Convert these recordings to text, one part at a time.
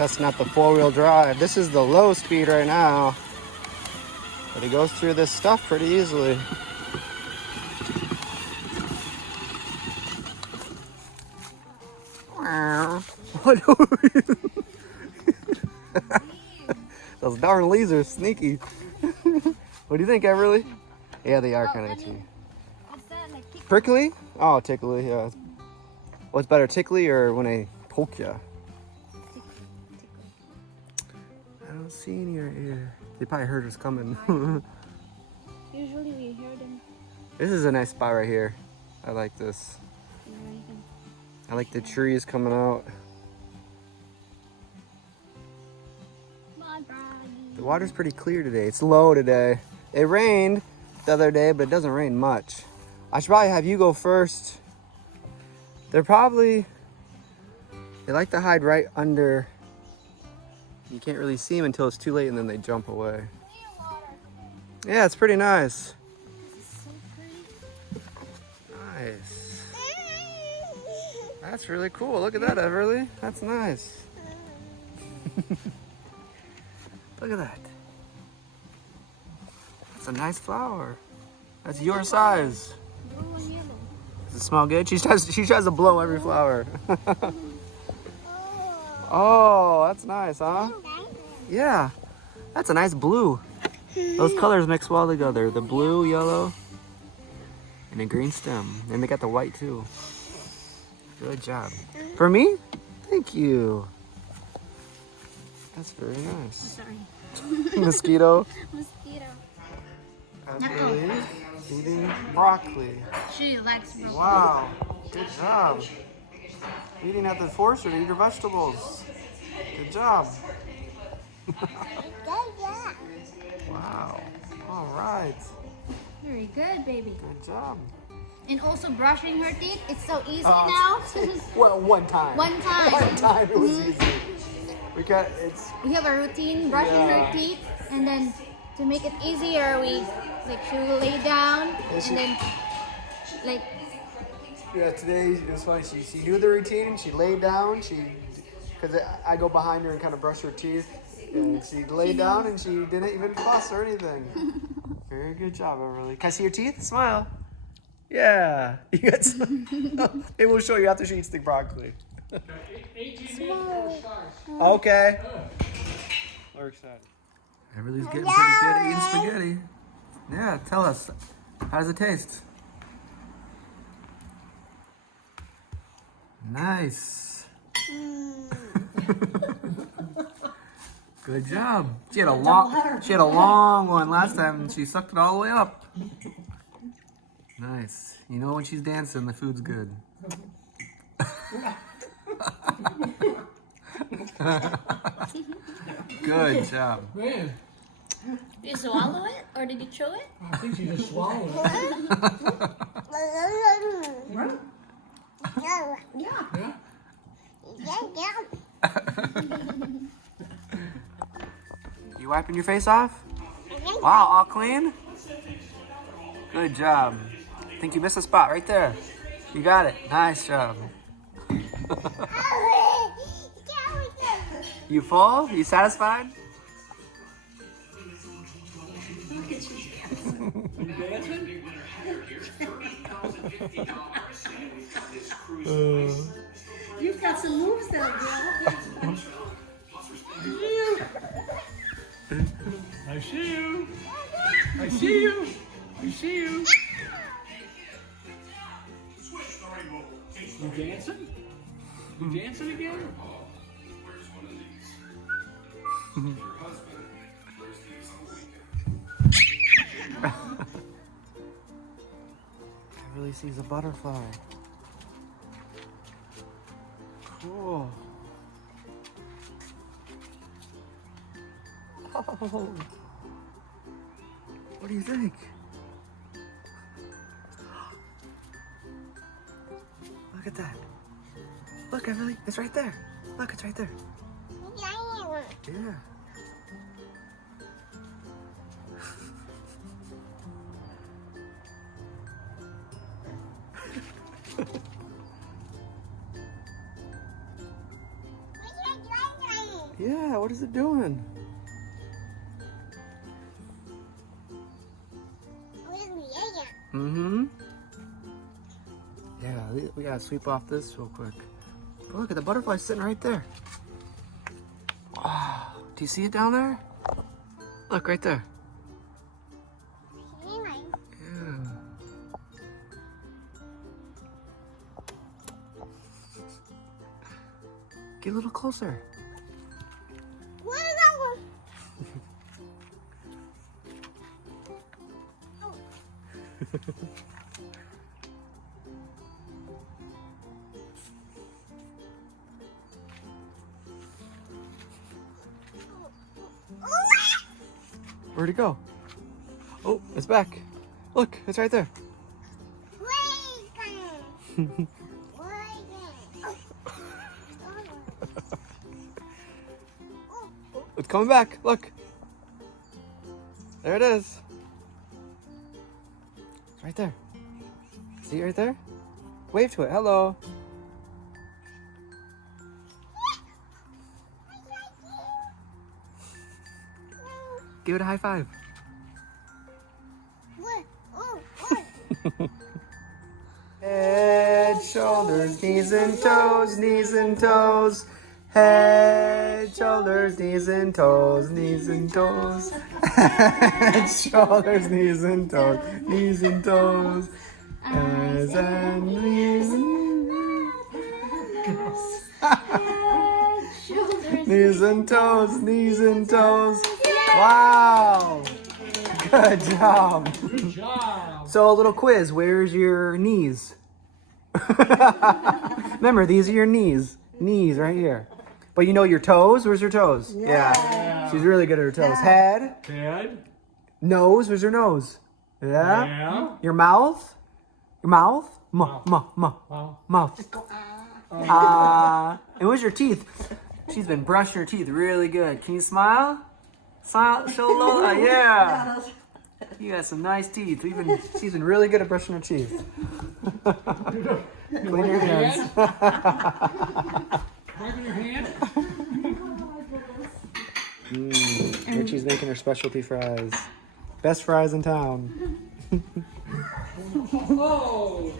Testing out the 4-wheel drive. This is the low speed right now, but it goes through this stuff pretty easily. Those darn leaves are sneaky. What do you think, Everly? Yeah, they are kind of itchy. Prickly? Oh, tickly, yeah. What's better, tickly or when I poke ya? I don't see any right here. They probably heard us coming. Usually we hear them. This is a nice spot right here. I like this. I like the trees coming out. The water's pretty clear today. It's low today. It rained the other day, but it doesn't rain much. I should probably have you go first. They like to hide right under. You can't really see them until it's too late and then they jump away. Yeah, it's pretty nice. Nice. That's really cool. Look at that, Everly. That's nice. Look at that. That's a nice flower. That's your size. Does it smell good? She tries to blow every flower. Oh, that's nice, huh? Yeah. That's a nice blue. Those colors mix well together. The blue, yellow, and a green stem. And they got the white too. Good job. For me? Thank you. That's very nice. Sorry. Mosquito. Mosquito. Absolutely. Eating broccoli. She likes broccoli. Wow. Good job. Eating at the forest to eat your vegetables. Good job. Wow. All right. Very good, baby. Good job. And also brushing her teeth. It's so easy now. Well, one time. One time. One time it was easy. We have a routine brushing her teeth, and then to make it easier, she will lay down and then like. Yeah, today it was funny. She knew the routine. She laid down. Because I go behind her and kind of brush her teeth, and she laid down and she didn't even fuss or anything. Very good job, Everly. Can I see your teeth? Smile. Yeah. You got some. It will show you after she eats the broccoli. Okay. We're excited. Everly's getting pretty good at eating spaghetti. Yeah, tell us. How does it taste? Nice. Good job. She had a long one last time and she sucked it all the way up. Nice. You know when she's dancing, the food's good. Good job. Man, Did you swallow it or did you chew it? I think she just swallowed it. Right? Yeah. You wiping your face off? Wow, all clean? Good job. I think you missed a spot right there. You got it. Nice job. You full? You satisfied? Look at you. You dancing? You've got some moves there, girl. I see you. I see you. I see you. You dancing? You dancing again? I really sees a butterfly. Cool. Oh. What do you think? Look at that. Look, Everly, it's right there. Look, it's right there. Yeah. Yeah, what is it doing? Mm-hmm. Yeah, we gotta sweep off this real quick. But look at the butterfly sitting right there. Oh, do you see it down there? Look, right there. Yeah. Get a little closer. Where'd it go? Oh, it's back. Look, it's right there. It's coming back. Look. There it is. It's right there. See it right there? Wave to it. Hello. Give it a high five. Head, shoulders, knees and toes, knees and toes. Head, shoulders, knees and toes, knees and toes. Head, shoulders, knees and toes, knees and toes. Eyes and knees knees and toes, knees and toes. Wow! Good job. Good job. So a little quiz. Where's your knees? Remember, these are your knees. Knees right here. But you know your toes? Where's your toes? Yeah. She's really good at her toes. Head. Head. Nose. Where's your nose? Yeah. Yeah. Your mouth. Your mouth. Mouth. Mouth. And where's your teeth? She's been brushing her teeth really good. Can you smile? Smile. Show Lola. Yeah. You got some nice teeth. She's been really good at brushing her teeth. Clean your hands. Wiping your hand. Richie's making her specialty fries. Best fries in town. Whoa.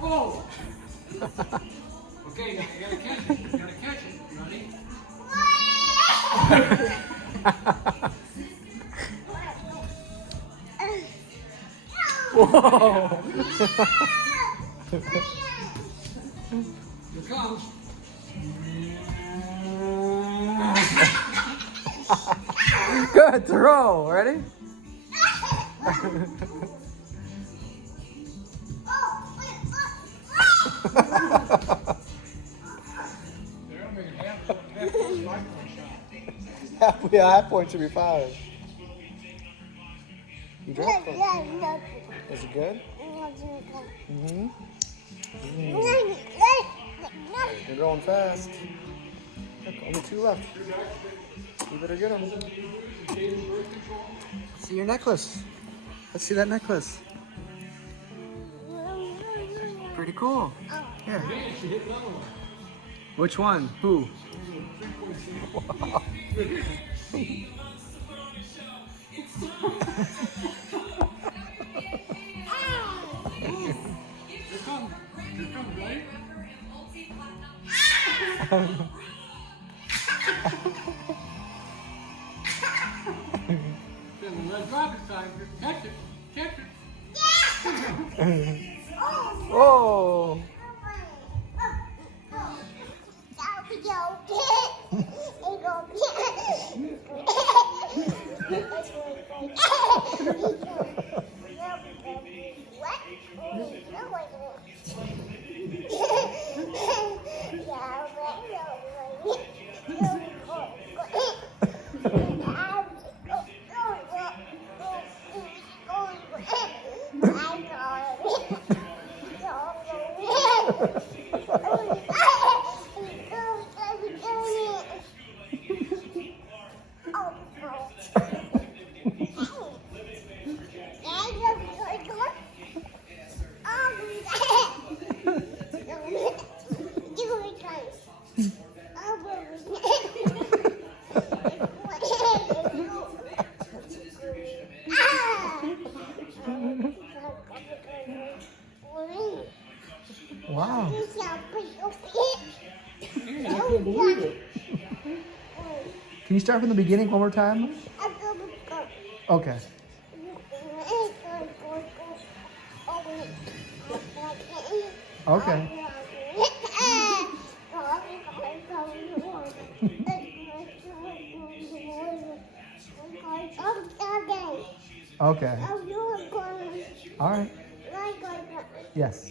Whoa. Okay, you gotta catch it. You gotta catch it. Ready? Whoa! Here it comes. Good throw. Ready? Half point should be 5. You dropped it. Is it good? Mm-hmm. You're going fast. Look, only 2 left. You better get them. See your necklace. Let's see that necklace. Pretty cool. Here. Which one? Who? Let's drop it time. Catch it. Catch it. Oh! start from the beginning one more time? Okay. Okay. Okay. All right. Yes.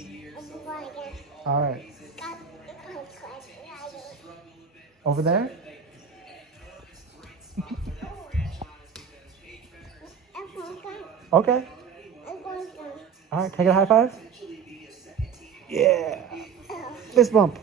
All right. Over there? Okay. All right. Can I get a high five? Yeah. Fist bump.